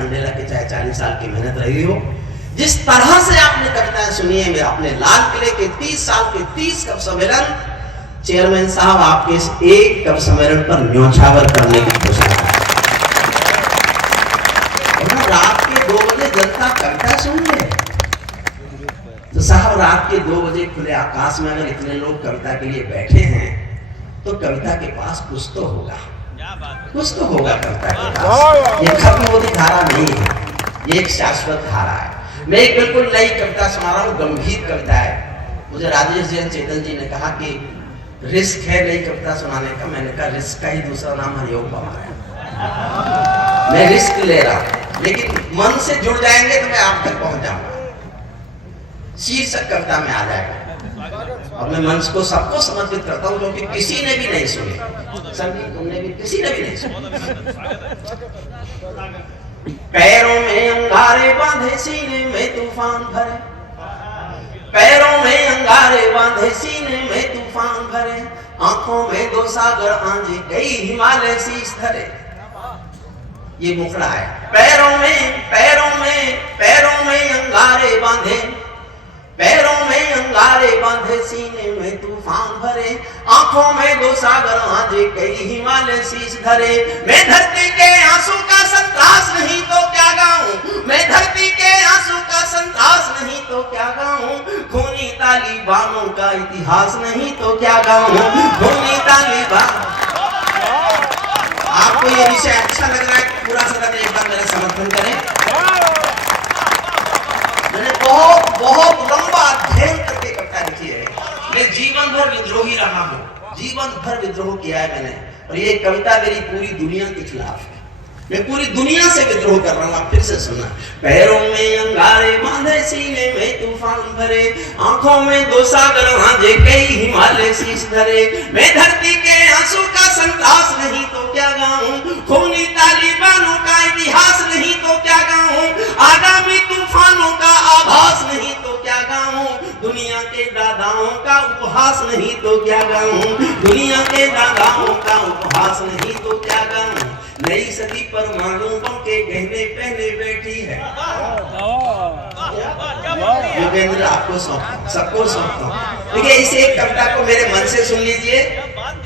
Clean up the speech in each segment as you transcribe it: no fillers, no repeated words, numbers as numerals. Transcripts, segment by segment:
खंडेला की चाहे 40 साल की मेहनत रही हो, जिस तरह से आपने कविताएं सुनी है, मैं अपने लाल किले के 30 साल के 30 कवि सम्मेलन, चेयरमैन साहब आपके इस एक कवि सम्मेलन पर न्योछावर करने की घोषणा कर, रात के 2 बजे जनता कविता सुन ले तो साहब रात के 2 बजे खुले आकाश में अगर इतने लोग कविता के लिए बैठे हैं तो कविता के पास कुछ तो होगा, कुछ तो होगा कविता के पास। ये खत्म होती धारा नहीं है, ये एक शाश्वत धारा है। मैं एक बिल्कुल नई कविता सुना रहा हूँ, गंभीर कविता है। मुझे राजेश जैन चेतन जी ने कहा कि रिस्क है नई कविता सुनाने का, मैंने कहा रिस्क का ही दूसरा नाम हरिओम बाबा है। मैं रिस्क ले रहा हूँ, लेकिन मन से जुड़ जाएंगे तो मैं आप तक पहुंच जाऊंगा, शीर्षक कविता में आ जाएगा। और मैं मंच को सबको समर्पित करता हूँ क्योंकि किसी ने भी नहीं सुनी, संगीत तुमने भी किसी ने भी नहीं सुनी। पैरों में अंगारे बांधे सीने में तूफान भरे, पैरों में अंगारे बांधे सीने में तूफान भरे, आंखों में 2 सागर आंजे कई हिमालय शीश धरे। ये मुखड़ा है। पैरों में अंगारे बांधे, पैरों में अंगारे बांधे सीने में तूफान भरे, आंखों में 2 सागर आंजे कई हिमालय शीश धरे। मैं धरती के आंसू का संतरास नहीं तो क्या गाऊं, मैं धरती के आंसू का संतरास नहीं तो क्या गाऊं, खूनी तालिबानों का इतिहास नहीं तो क्या गाऊं, खूनी तालिबान। आपको ये विषय अच्छा लग रहा है, पूरा सदन एक बार मेरा समर्थन करें। मैंने बहुत लंबा अध्ययन करके कविता लिखी है। मैं जीवन भर विद्रोही रहा हूँ, जीवन भर विद्रोह किया है मैंने, और ये कविता मेरी पूरी दुनिया के खिलाफ है। मैं पूरी दुनिया से विद्रोह कर रहा हूँ, आप फिर से सुनना। पैरों में अंगारे बांधे सीने में तूफान भरे, आंखों में 2 सागर आंजे कई हिमालय शीश धरे। मैं धरती के आंसू का संतरास नहीं तो क्या गाऊं, खूनी तालिबानों का इतिहास नहीं तो क्या गाऊं, आगामी तूफानों का आभास नहीं तो क्या गाऊं, दुनिया के दादाओं का उपहास नहीं तो क्या गाऊं, दुनिया के दादाओं का उपहास नहीं तो क्या गाऊं। नई सदी परमाणु बम के गहने पहने बैठी है। योगेंद्र आपको सबको सौंपता हूं। देखिए इस एक कविता को मेरे मन से सुन लीजिए,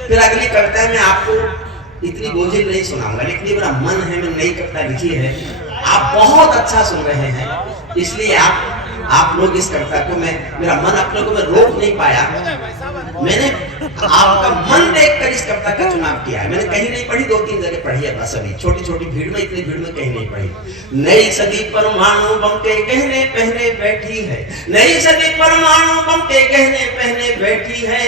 फिर अगली कविता में आपको इतनी बोझिल नहीं सुनाऊंगा, लेकिन मेरा मन है, मैंने नई कविता लिखी है, आप बहुत अच्छा सुन रहे हैं, इसलिए आप लोग इस कविता को मेरा मन आप लोगों में रोक नहीं पाया। मैंने आपका मन देखकर इस कविता का चुनाव किया है। मैंने कहीं नहीं पढ़ी, 2-3 जगह पढ़ी है बस, अभी छोटी भीड़ में, इतनी भीड़ में कहीं नहीं पढ़ी। नई सदी परमाणु बम के गहने पहने बैठी है, नई सदी परमाणु बम के गहने पहने बैठी है,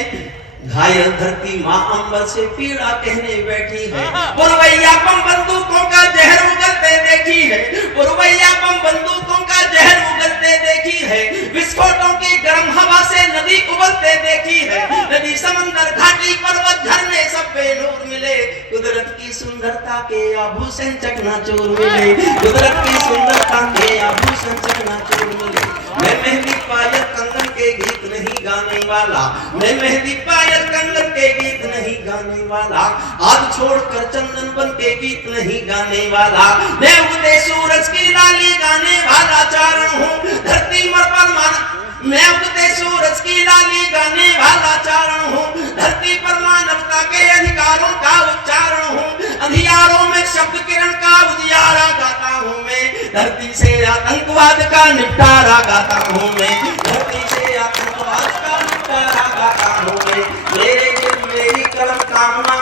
घायल धरती माँ अंबर से पीड़ा कहने बैठी है। पुरवैया बम बंदूकों का जहर उगलते देखी है, पुरवैया बम बंदूकों का जहर उगलते देखी है, विस्फोटों की गर्म हवा से नदी उबलते देखी है, नदी समंदर घाटी पर्वत झरने सब बेनूर मिले, कुदरत की सुंदरता के आभूषण चकनाचूर मिले, कुदरत की सुंदरता के आभूषण चकनाचूर मिले। मैं मेहंदी पायल कंगन के गीत नहीं गाने वाला, मैं मेहंदी पायल कंगन के गीत नहीं गाने वाला, आज छोड़कर चंदन बन के गीत नहीं गाने वाला, मैं उगते सूरज की लाली गाने वाला चारण हूँ, धरती पर मैं उगते सूरज की लाली गाने वाला चारण हूँ, धरती पर मानवता के अधिकारों का उच्चारण हूँ, अंधियारों में शब्द किरण का उजियारा गाता हूँ मैं, धरती से आतंकवाद का निपटारा गाता हूँ मैं, धरती से आतंकवाद का निपटारा गाता हूँ मैं। मेरे दिल मेरी कलम कामना,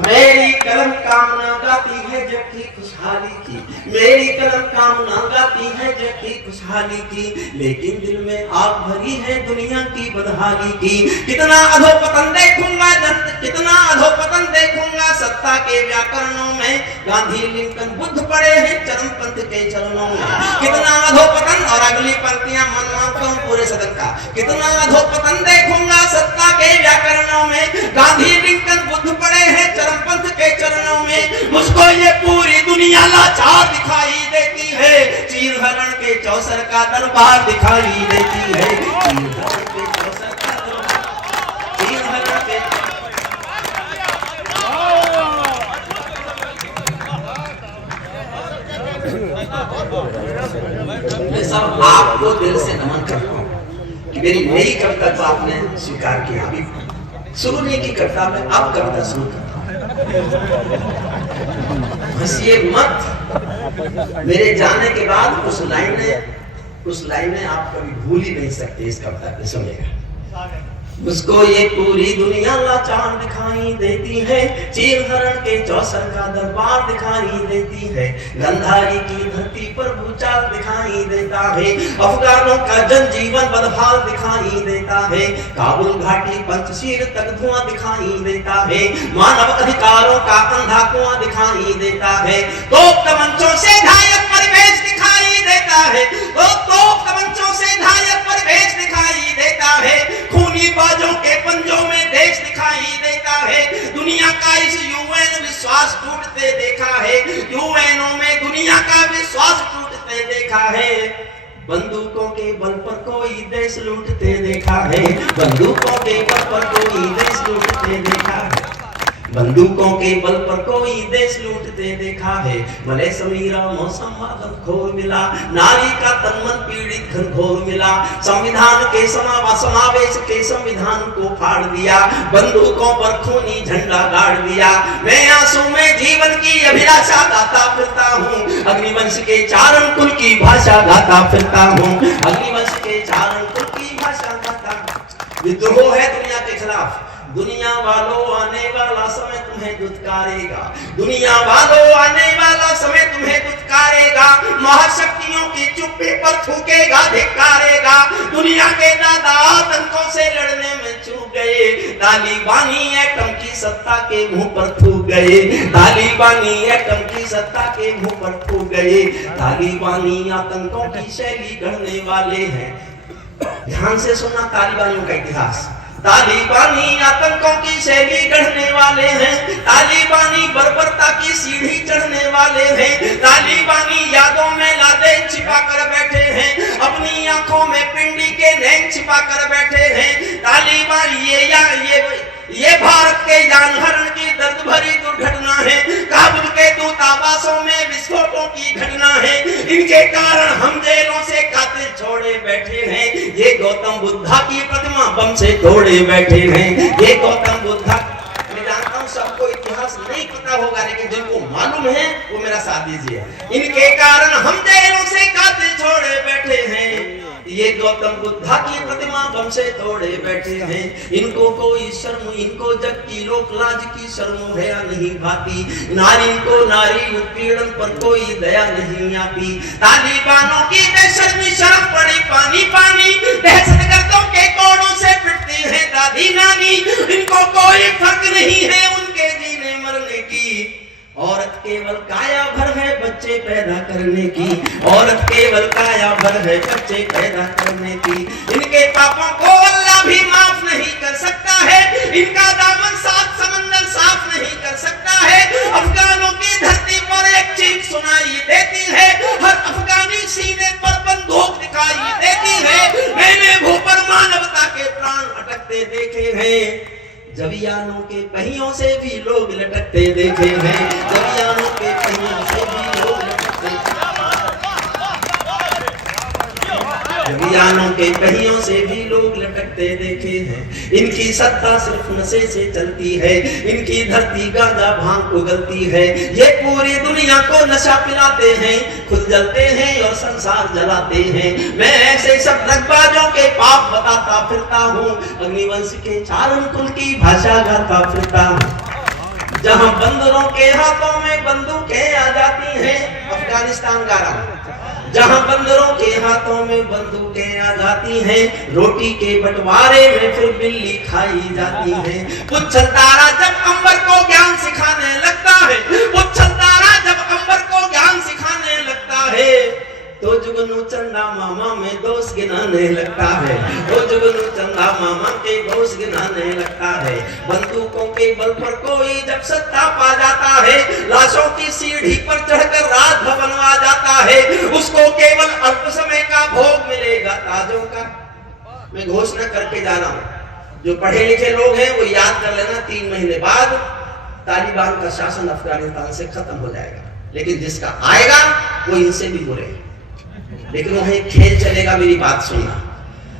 मेरी कलम कामना गाती है जग की खुशहाली की, मेरी कलम कामना गाती है जग की खुशहाली की, लेकिन दिल में आग भरी है दुनिया की बदहाली की। कितना अधोपतन देखूंगा, कितना अधोपतन देखूंगा सत्ता के व्याकरणों में, गांधी लिंकन बुद्ध पड़े हैं चरमपंथ के चरणों में। कितना अधोपतन, और अगली पंक्तियां मनमानता पूरे सदन का, कितना अधोपतन देखूंगा सत्ता के व्याकरणों में, गांधी लिंकन बुद्ध पड़े हैं चरमपंथ के चरणों में। मुझको ये पूरी दुनिया लाचार दिखाई देती है, चीर हरण के चौसर का दरबार दिखाई देती है, चीर हरण के चौसर का दरबार, चीर हरण के कि मेरी नई कविता को आपने स्वीकार किया। अभी शुरू नहीं की कविता में, आप कविता शुरू करता हंसिए मत। मेरे जाने के बाद कुछ लाइनें आप कभी भूल ही नहीं सकते इस कविता को सुनिएगा। उसको ये पूरी दुनिया लाचार दिखाई देती है, चीर हरण के चौसर का दरबार दिखाई देती है, गंधारी की धरती पर भूचाल दिखाई देता है, अफगानों का जनजीवन बदहाल दिखाई देता है, काबुल घाटी पंचशील तक धुआं दिखाई देता है, मानव अधिकारों का अंधा कुआं दिखाई देता है, तोप तमंचों से घायल परिवेश दिखाई देता है, तोप तमंचों से घायल परिवेश दिखाई देता है, खूनी बाजों के पंजों में देश दिखाई देता है, दुनिया का इस यूएन विश्वास टूटते देखा है, यूएनओ में दुनिया का विश्वास टूटते देखा है, बंदूकों के बल पर कोई देश लूटते देखा है, बंदूकों के बल पर कोई देश लूटते देखा है, बंदूकों के बल पर कोई देश लूटते देखा है, भले समीरा मौसम बादल घोर मिला, नारी का तन मन पीड़ित घनघोर मिला, संविधान के समावेश के संविधान को फाड़ दिया, बंदूकों पर खूनी झंडा गाड़ दिया, मैं आंसू में जीवन की अभिलाषा गाता फिरता हूँ, अग्निवंश के चारण कुल की भाषा गाता फिरता हूँ, अग्निवंश के चारण कुल की भाषा गाता। विद्रोह है दुनिया के खिलाफ, दुनिया वालों आने वाला समय तुम्हें दुत्कारेगा, दुनिया वालों आने वाला समय तुम्हें दुत्कारेगा, महाशक्तियों की चुप्पी पर थूकेगा धिक्कारेगा, दुनिया के दादा आतंकों से लड़ने में चूक गए, तालिबानी एटम की सत्ता के मुंह पर थूक गए, तालिबानी एटम की सत्ता के मुंह पर थूक गए, तालिबानी आतंकों की शैली गढ़ने वाले हैं। ध्यान से सुनना तालिबानियों का इतिहास, तालिबानी आतंकों की शैली गढ़ने वाले हैं, तालिबानी बर्बरता की सीढ़ी चढ़ने वाले हैं, तालिबानी यादों में लादेन छिपा कर बैठे हैं, अपनी आंखों में पिंडी के नैन छिपा कर बैठे हैं, तालिबान ये भारत के जानहरण की दर्द भरी दुर्घटना है, काबुल के दूतावासों में विस्फोटों की घटना है, इनके कारण हम जेलों से कातिल छोड़े बैठे हैं, ये गौतम बुद्धा की प्रतिमा बम से तोड़े बैठे हैं, ये गौतम बुद्धा। मैं जानता हूँ सबको इतिहास नहीं पता होगा, लेकिन जिनको मालूम है वो मेरा साथ दीजिए। इनके कारण हम जेलों से कातिल छोड़े बैठे हैं, ये गौतम बुद्धा की प्रतिमा बम से तोड़े बैठे हैं, इनको कोई शर्म, इनको जग की लोक लाज की शर्म भया नहीं भाती, नारी को नारी उत्पीड़न पर कोई दया नहीं आती, तालिबानों की बेशर्मी शर्म पड़ी पानी पानी, दहशतगर्दों के कोड़ों से पिटती है दादी नानी, इनको कोई फर्क नहीं है उनके जीने मरने की, औरत केवल काया भर है बच्चे पैदा करने की, औरत केवल काया भर है बच्चे पैदा करने की, इनके पापों को अल्लाह भी माफ नहीं कर सकता है, इनका दामन सात समंदर साफ नहीं कर सकता है, अफगानों की धरती पर एक चीख सुनाई देती है, हर अफगानी सीने पर बंदूक दिखाई देती है, मैंने भूपर मानवता के प्राण अटकते देखे हैं, जवियानों के पहियों से भी लोग लटकते देखे हैं, जवियानों के पहियों से भी लोग लटकते, जवियानों के पहियों से भी लोग लटकते देखे हैं, इनकी सत्ता सिर्फ नशे से चलती है, इनकी धरती गांजा भांग उगलती है, ये पूरी दुनिया को नशा पिलाते हैं, खुद जलते हैं और संसार जलाते हैं, मैं ऐसे सब रगबाजों के पाप बताता फिरता हूँ, अग्निवंश के चारण कुल की भाषा गाता फिरता हूँ, जहाँ बंदरों के हाथों में बंदूकें आ जाती हैं, अफगानिस्तान गा रहा हूँ, जहाँ बंदरों के हाथों में बंदूकें आ जाती हैं, रोटी के बंटवारे में फिर बिल्ली खाई जाती है, पुच्छल तारा जब अंबर को ज्ञान सिखाने लगता है, पुच्छल तारा जब अंबर को ज्ञान सिखाने लगता है, तो जुगनू चंदा मामा में दोष गिनाने लगता है, तो जुगनू चंदा मामा के दोष गिनाने लगता है, बंदूकों के बल पर कोई जब सत्ता पा जाता है, लाशों की सीढ़ी पर चढ़कर राज भवन आ जाता है, उसको केवल अल्प समय का भोग मिलेगा ताजों का। मैं घोषणा करके जा रहा हूँ, जो पढ़े लिखे लोग हैं वो याद कर लेना, 3 महीने बाद तालिबान का शासन अफगानिस्तान से खत्म हो जाएगा, लेकिन जिसका आएगा वो इनसे भी बुरे, लेकिन वहां एक खेल चलेगा, मेरी बात सुनना,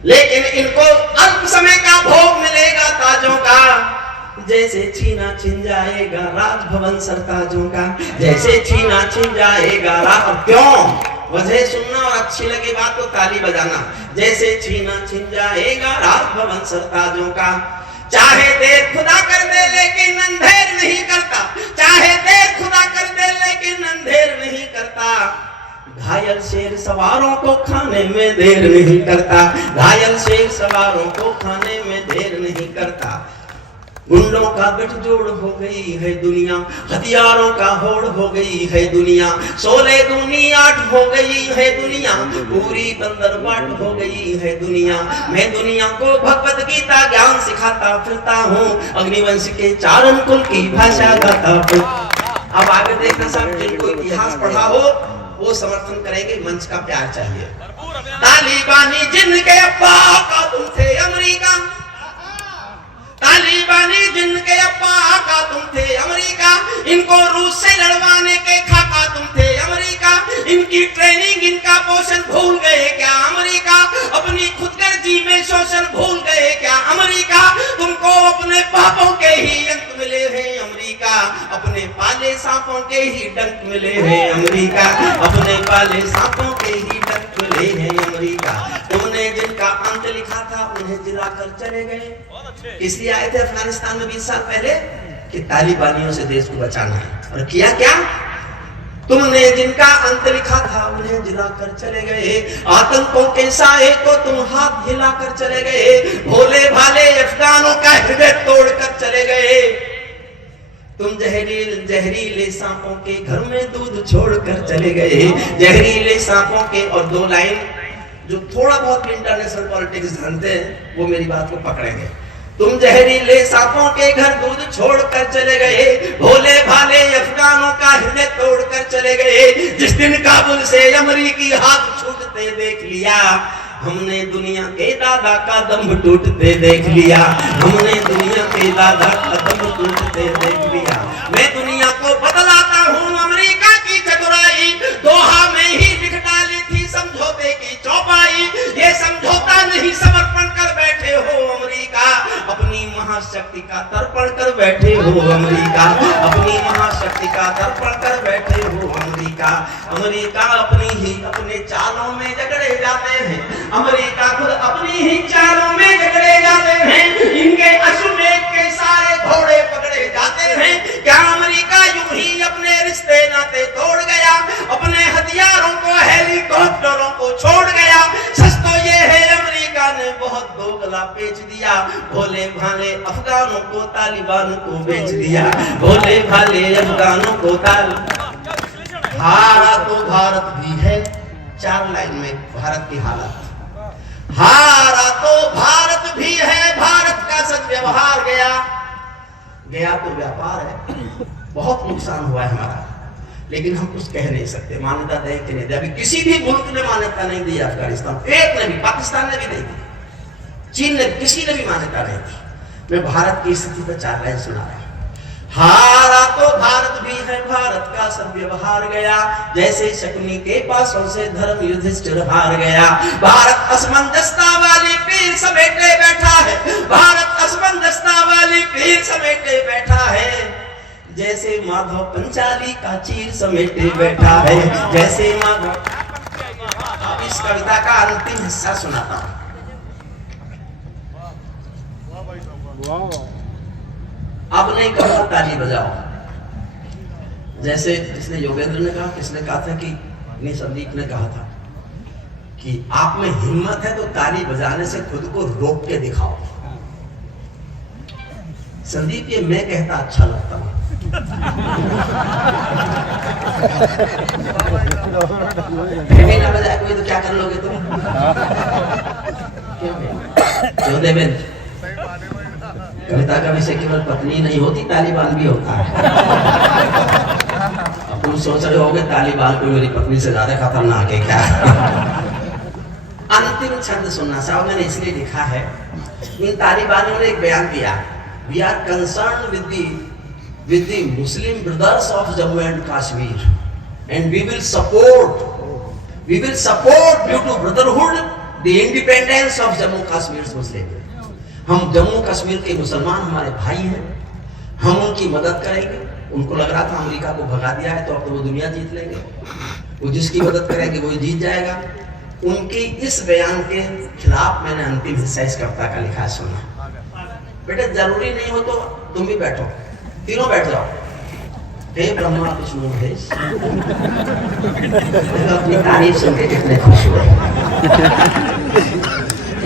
लेकिन इनको अल्प समय का भोग मिलेगा ताजों का, जैसे छीना छिन जाएगा राजभवन सरताजों का, जैसे छीना छिन जाएगा राज। क्यों? वजह सुनना और अच्छी लगे बात तो ताली बजाना। जैसे छीना छिन जाएगा राजभवन सरताजों का, चाहे देर खुदा कर दे लेकिन अंधेर नहीं करता, चाहे देर खुदा कर दे लेकिन अंधेर नहीं करता। घायल शेर सवारों को खाने में देर नहीं करता, घायल शेर सवारों को खाने में देर नहीं करता। गुंडों का गठजोड़ हो गई है दुनिया, हथियारों का होड़ हो गई है दुनिया, 16 दूनी 8 हो गई है दुनिया, पूरी बंदरबाट हो गई है दुनिया। मैं दुनिया को भगवत गीता ज्ञान सिखाता फिरता हूँ, अग्निवंश के चारण कुल की भाषा गाता फिरता। अब आगे देखना साहब, जिनको इतिहास पढ़ा हो वो समर्थन करेंगे, मंच का प्यार चाहिए। तालिबानी जिनके अब्बा का तुम थे अमेरिका, तालिबानी जिनके अब्बा का तुम थे अमेरिका, इनको रूस से लड़वाने के खाका तुम थे अमेरिका। इनकी ट्रेनिंग इनका पोषण भूल गए क्या अमेरिका, अपनी खुदगर्जी में शोषण भूल गए क्या अमेरिका। तुमको अपने पापों के ही अंत मिले हैं अमेरिका, अपने पाले सांपों के ही डंक मिले हैं अमेरिका, अपने पाले सांपों के ही डंक मिले हैं अमेरिका। तुमने जिनका अंत लिखा था उन्हें जिलाकर चले गए। इसलिए आए थे अफगानिस्तान में 20 साल पहले कि तालिबानियों से देश को बचाना है, और किया क्या? तुमने जिनका अंत लिखा था उन्हें जिलाकर चले गए, आतंकों के साए को तुम हाथ हिलाकर चले गए, भोले भाले अफगानों का हृदय तोड़कर चले गए। तुम जहरीले सांपों के घर में दूध छोड़कर चले गए, जहरीले सांपों के। और 2 लाइन जो थोड़ा बहुत इंटरनेशनल पॉलिटिक्स जानते हैं वो मेरी बात को पकड़ेंगे। तुम जहरीले सांपों के घर दूध छोड़कर चले गए, भोले भाले अफगानों का हृदय तोड़कर चले गए। जिस दिन काबुल से अमरीकी हाथ छूटते देख लिया, हमने दुनिया के दादा का दम टूटते देख लिया, हमने दुनिया के दादा का दम टूटते देख लिया। मैं दुनिया को बतलाता हूँ अमेरिका की चतुराई, दोहा में ही लिख डाली थी समझौते की चौपाई। ये समझौता नहीं समर्पण कर बैठे हो अमेरिका, अपनी महाशक्ति का तर्पण कर बैठे हो अमेरिका, अपनी महाशक्ति का तर्पण कर बैठे हो अमेरिका। अमेरिका अपने चालों में झगड़े जाते हैं, अमेरिका खुद अपनी ही चालों में झगड़े जाते हैं। इनके अश्वमेध के सारे घोड़े पकड़े जाते हैं। क्या अमेरिका यूं ही अपने रिश्ते नाते तोड़ गया, अपने हथियारों को हेलीकॉप्टरों को छोड़ गया? सच तो ये है अमेरिका ने बहुत दोगला बेच दिया, भोले भाले अफगानों को तालिबान को बेच दिया, भोले भाले अफगानों को हारा तो भारत भी है। 4 लाइन में भारत की हालत, हारा तो भारत भी है, भारत का सद्व्यवहार गया, गया तो व्यापार है, बहुत नुकसान हुआ है हमारा, लेकिन हम कुछ कह नहीं सकते। मान्यता दे कि नहीं दे, अभी किसी भी मुल्क ने मान्यता नहीं दी अफगानिस्तान, एक ने भी, पाकिस्तान ने भी नहीं दी, चीन ने, किसी ने भी मान्यता नहीं दी। मैं भारत की स्थिति पर 4 लाइन सुना रहा हूं। हारा तो भारत भी है, भारत का सद्व्यवहार गया, जैसे शकुनी के पासों से धर्म युधिष्ठिर हार गया। भारत असमंजसता वाली पीर समेटे बैठा है, भारत असमंजसता वाली पीर समेटे बैठा है, जैसे माधव पंचाली का चीर समेटे बैठा है, जैसे माधव। अब इस कविता का अंतिम हिस्सा सुनाता हूं। अब नहीं कहूंगा ताली बजाओ, जैसे किसने, योगेंद्र ने कहा, किसने कहा था कि नहीं, संदीप ने कहा था कि आप में हिम्मत है तो ताली बजाने से खुद को रोक के दिखाओ। संदीप, ये मैं कहता अच्छा लगता हूं। ना बजाए कोई तो क्या कर लोगे तुम? क्यों देवेंद्र? कविता का विषय केवल पत्नी नहीं होती, तालिबान भी होता है। अब तुम सोच रहे होगे तालिबान को मेरी पत्नी से ज्यादा खतरनाक है क्या? अंतिम छंद सुनना साहब, मैंने इसलिए लिखा है, इन तालिबानियों ने एक बयान दिया, we are concern with the Muslim brothers of Jammu and Kashmir, and we will support due to brotherhood the independence of Jammu Kashmir Muslim. हम जम्मू कश्मीर के मुसलमान हमारे भाई हैं, हम उनकी मदद करेंगे। उनको लग रहा था अमेरिका को भगा दिया है तो अब तो वो दुनिया जीत लेंगे, वो जिसकी मदद करेंगे वो जीत जाएगा। उनकी इस बयान के खिलाफ मैंने अंतिम हिस्सा इस कविता का लिखा है, सुना। बेटा जरूरी नहीं हो तो तुम भी बैठो, तीनों बैठ जाओ। हे ब्रह्मा विष्णु महेश, अपनी तारीफ सुन के कितने खुश हुए।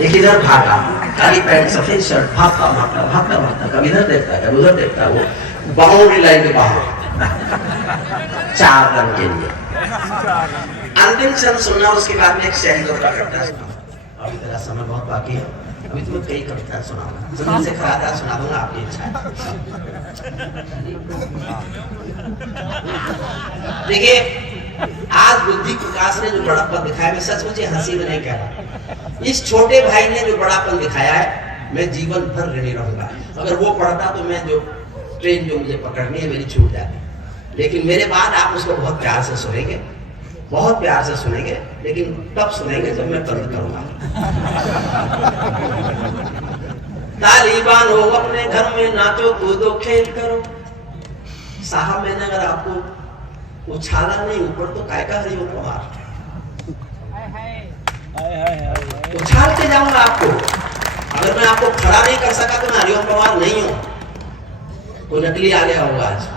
एक इधर भागा, काली पैंट सफेद शर्ट, भागता भागता भागता भागता, कभी इधर देखता कभी उधर देखता, वो बाउंड्री लाइन के बाहर 4 रन के लिए। अंतिम क्षण सुनना, उसके बाद में एक शहर का कविता सुना। अभी तेरा समय बहुत बाकी है, अभी तुम्हें कई कविता सुनाऊंगा, जमीन से खरादा सुना दूंगा, आपकी इच्छा है। देखिए आज बुद्धि प्रकाश ने जो बड़ापन दिखाया, मैं सचमुच हंसी में नहीं कह रहा, इस छोटे भाई ने जो बड़ापन दिखाया है मैं जीवन भर ऋणी रहूंगा। अगर वो पढ़ता तो मैं जो ट्रेन जो मुझे पकड़नी है मेरी छूट जाती, लेकिन मेरे बाद आप उसको बहुत प्यार से सुनेंगे, बहुत प्यार से सुनेंगे, लेकिन तब सुनेंगे जब मैं बंद करूंगा। तालिबान हो अपने घर में नाचो कूदो खेल करो। साहब मैंने अगर आपको उछाला नहीं ऊपर तो काय का हरिओम पवार, उछाल के जाऊंगा आपको। अगर मैं आपको खड़ा नहीं कर सका तो मैं हरिओम पवार नहीं हूं, कोई नकली आ गया होगा आज।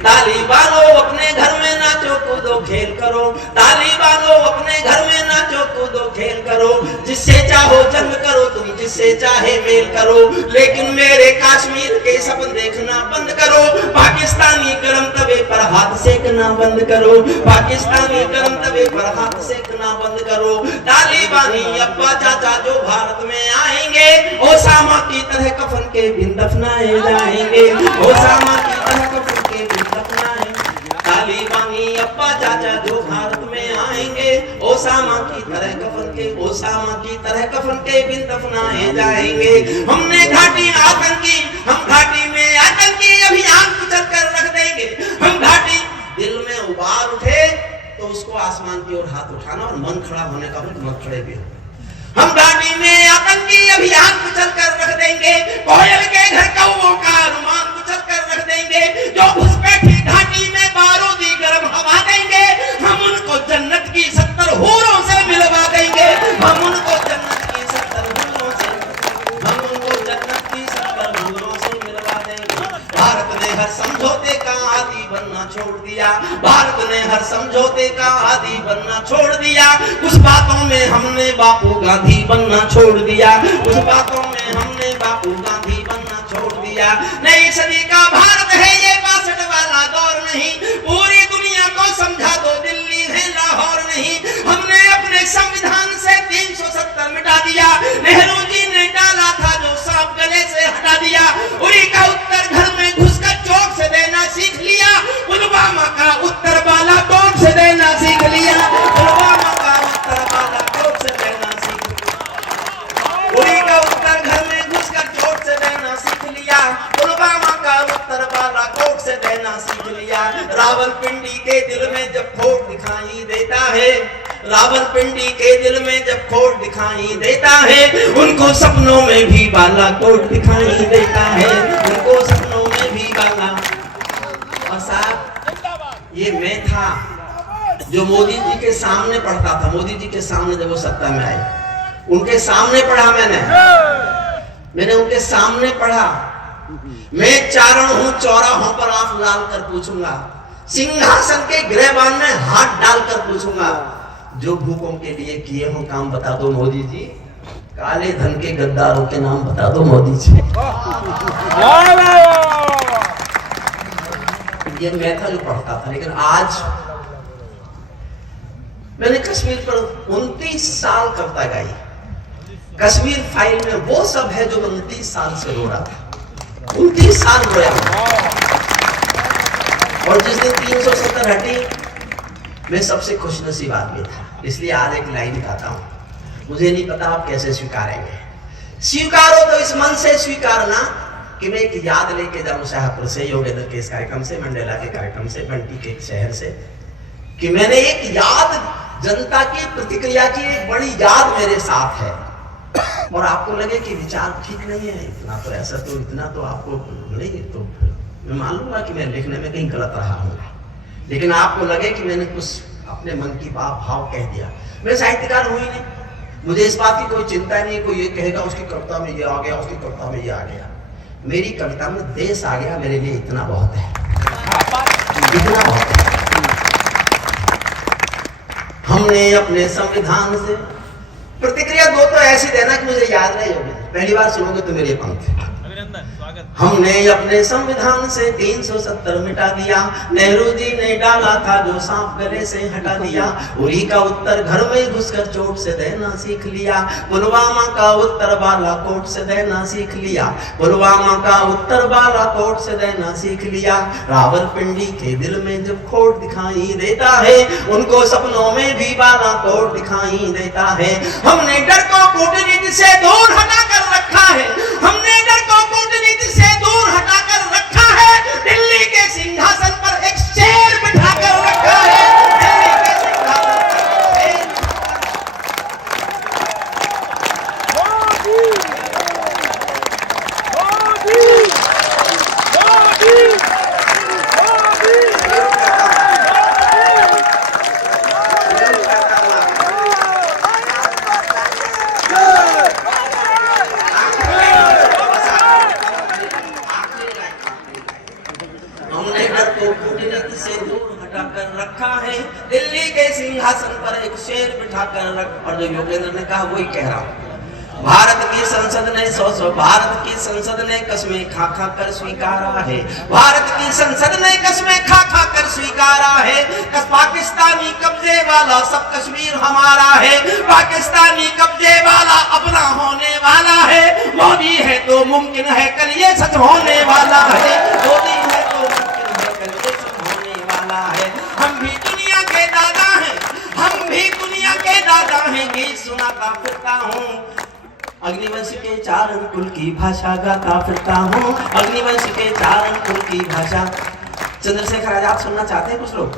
तालिबानो अपने घर में नाचो कूदो खेल करो, तालिबानो अपने घर में नाचो कूदो खेल करो, जिससे चाहो जंग करो तुम, जिससे चाहे मेल करो, लेकिन मेरे कश्मीर के सपन देखना बंद करो। पाकिस्तानी गरम तवे पर हाथ सेकना बंद करो, पाकिस्तानी गरम तवे पर हाथ सेकना बंद करो। तालिबानी अब्बा चाचा जो भारत में आएंगे, ओसामा की तरह कफन के बिन दफनाए जाएंगे, ओसामा की तरह कफन के बिन दफनाए। तालिबानी अब्बा चाचा जो भारत में आएंगे, ओसामा की तरह कफन के, ओसामा की तरह कफन के बिन दफनाए जाएंगे। हमने घाटी आतंकी, हम घाटी में आतंकी अभियान कुचल कर रख देंगे। हम घाटी दिल में उबाल उठे तो उसको आसमान की ओर हाथ उठाना और मन खड़ा होने का मत खड़े भी हो। हम घाटी में आतंकी अभियान कुचल कर रख देंगे, कोयल के घर कौओं का अनुमान कुचल कर रख देंगे। जो घुसपैठी घाटी में बारूदी गर्म हवा देंगे, हम उनको जन्नत की 70 हूरों से मिलवा देंगे। हम उनको जन्नत की 70 हूरों से, हम उनको जन्नत की 70 हूरों से मिलवा देंगे। भारत ने हर समझौते का आदी बनना छोड़ दिया, भारत ने हर समझौते का आदी बनना छोड़ दिया। कुछ बातों में हमने बापू गांधी बनना छोड़ दिया, कुछ बातों में हमने बापू गांधी बनना छोड़ दिया। नई सदी का भारत है ये 62 वाला दौर नहीं, पूरी दुनिया को समझा दो दिल्ली है लाहौर नहीं। हमने अपने संविधान से 370 मिटा दिया, नेहरू जी ने डाला था जो सांप गले से हटा दिया। उरी का उत्तर घर में घुसकर चोट से देना सीख लिया, पुलवामा का उत्तर बालाकोट से देना सीख लिया, पुलवामा का उत्तर बालाकोट से देना सीख लिया। उरी का उत्तर घर में घुसकर चोट से देना सीख लिया, पुलवामा का उत्तर बालाकोट से देना सीख लिया। रावलपिंडी के दिल में जब खोट दिखाई देता है, रावलपिंडी के दिल में जब खोट दिखाई देता है, उनको सपनों में भी बालाकोट दिखाई देता है, उनको सपनों में भी बाला। और साहब ये मैं था जो मोदी जी के सामने पढ़ता था, मोदी जी के सामने जब वो सत्ता में आए, उनके सामने पढ़ा मैंने उनके सामने पढ़ा। मैं चारण हूं चौराहों पर आंख लाल कर पूछूंगा, सिंहासन के गृहबान में हाथ डालकर पूछूंगा, जो भूखों के लिए किए हो काम बता दो मोदी जी, काले धन के गद्दारों के नाम बता दो मोदी जी। ये मैं था जो पढ़ता था, लेकिन आज मैंने कश्मीर पर 29 साल कविता गाई। कश्मीर फाइल में वो सब है जो 29 साल से रो रहा था, 29 साल रोया। और जिस दिन 370 हटी मैं सबसे खुशनसीब आदमी था, इसलिए आज एक लाइन गाता हूं। मुझे नहीं पता आप कैसे स्वीकारेंगे, स्वीकारो तो इस मन से स्वीकारना कि मैं एक याद लेके जाऊं शाहपुर से, योगेंद्र के इस कार्यक्रम से, मंडेला के कार्यक्रम से, बंटी के शहर से, कि मैंने एक याद जनता की प्रतिक्रिया की एक बड़ी याद मेरे साथ है, और आपको लगे कि विचार ठीक नहीं है, इतना तो ऐसा तो इतना तो आपको नहीं, तो मैं मान लूंगा कि मैं लिखने में कहीं गलत रहा हूँ, लेकिन आपको लगे कि मैंने कुछ अपने मन की भाव कह दिया। मैं साहित्यकार हूँ ही नहीं, मुझे इस बात की कोई चिंता नहीं, कोई ये कहेगा उसकी कविता में ये आ गया, उसकी कविता में ये आ गया। मेरी कविता में देश आ गया, मेरे लिए इतना बहुत है, इतना बहुत है। हमने अपने संविधान से प्रतिक्रिया दो तो ऐसी देना कि मुझे याद नहीं होगी, पहली बार सुनोगे तो मेरे पंक्ति। हमने अपने संविधान से 370 मिटा दिया, नेहरू जी ने डाला था जो सांप गले से हटा दिया, उरी का उत्तर घर में घुसकर चोट से देना सीख लिया, पुलवामा का उत्तर बालाकोट से देना सीख लिया, पुलवामा का उत्तर बालाकोट से देना सीख लिया। रावलपिंडी के दिल में जब खोट दिखाई देता है, उनको सपनों में भी बालाकोट दिखाई देता है। हमने डर को कूटनीति से दूर हटा कर रखा है, हमने डर को कूटनीति से दूर हटाकर रखा है, दिल्ली के सिंहासन पर एक शेर बिठाकर रखा है, दिल्ली के सिंहासन पर एक रखा है, दिल्ली के सिंहासन पर एक शेर बिठाकर रख। और जो योगेंद्र ने कहा वही कह रहा हूं। भारत की संसद ने भारत की संसद ने कस्में खा खा कर स्वीकारा है, भारत की संसद ने कस्में खा खा कर स्वीकारा है, पाकिस्तानी कब्जे वाला सब कश्मीर हमारा है, पाकिस्तानी कब्जे वाला अपना होने वाला है, मोदी है तो मुमकिन है कल ये सच होने वाला है, मोदी है तो मुमकिन है कल ये सच होने वाला है। हम भी दुनिया के दादा हैं, हम भी दुनिया के दादा हैं, गीत सुनाता फिरता हूँ, अग्निवंश के चारण कुल की भाषा गाता फिरता हूँ, अग्निवंश के चारण कुल की भाषा। चंद्रशेखर आजाद सुनना चाहते हैं कुछ लोग?